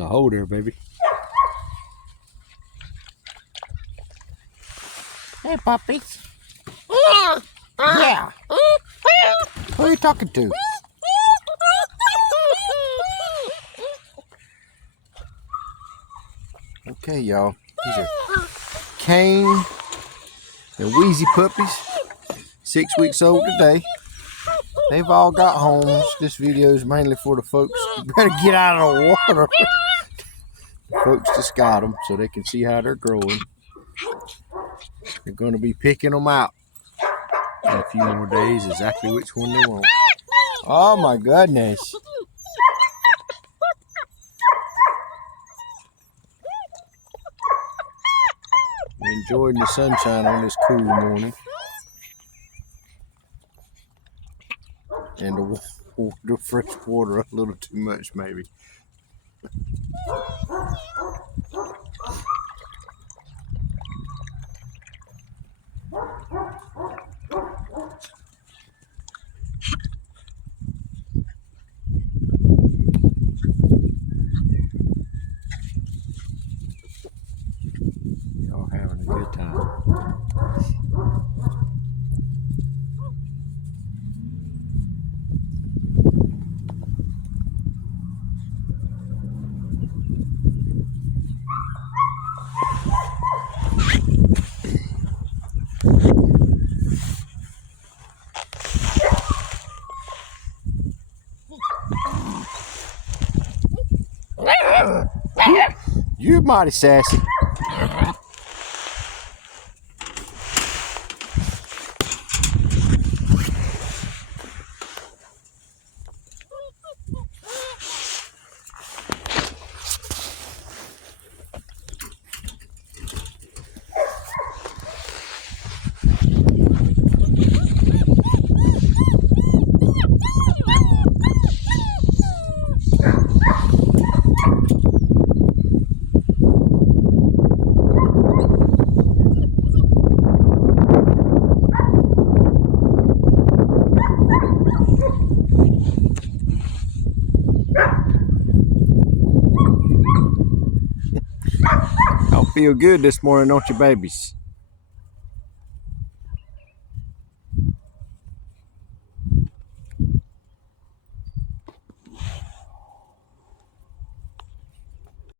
a hole there, baby. Hey, puppies. Yeah. Who are you talking to? Okay, y'all. These are Kane and Wheezey puppies. 6 weeks old today. They've all got homes. This video is mainly for the folks. You better get out of the water. The folks just got them so they can see how they're growing. They're going to be picking them out in a few more days, exactly which one they want. Oh my goodness. Enjoying the sunshine on this cool morning. And the fresh water a little too much, maybe. Y'all having a good time. You're mighty sassy. Y'all feel good this morning, don't you, babies?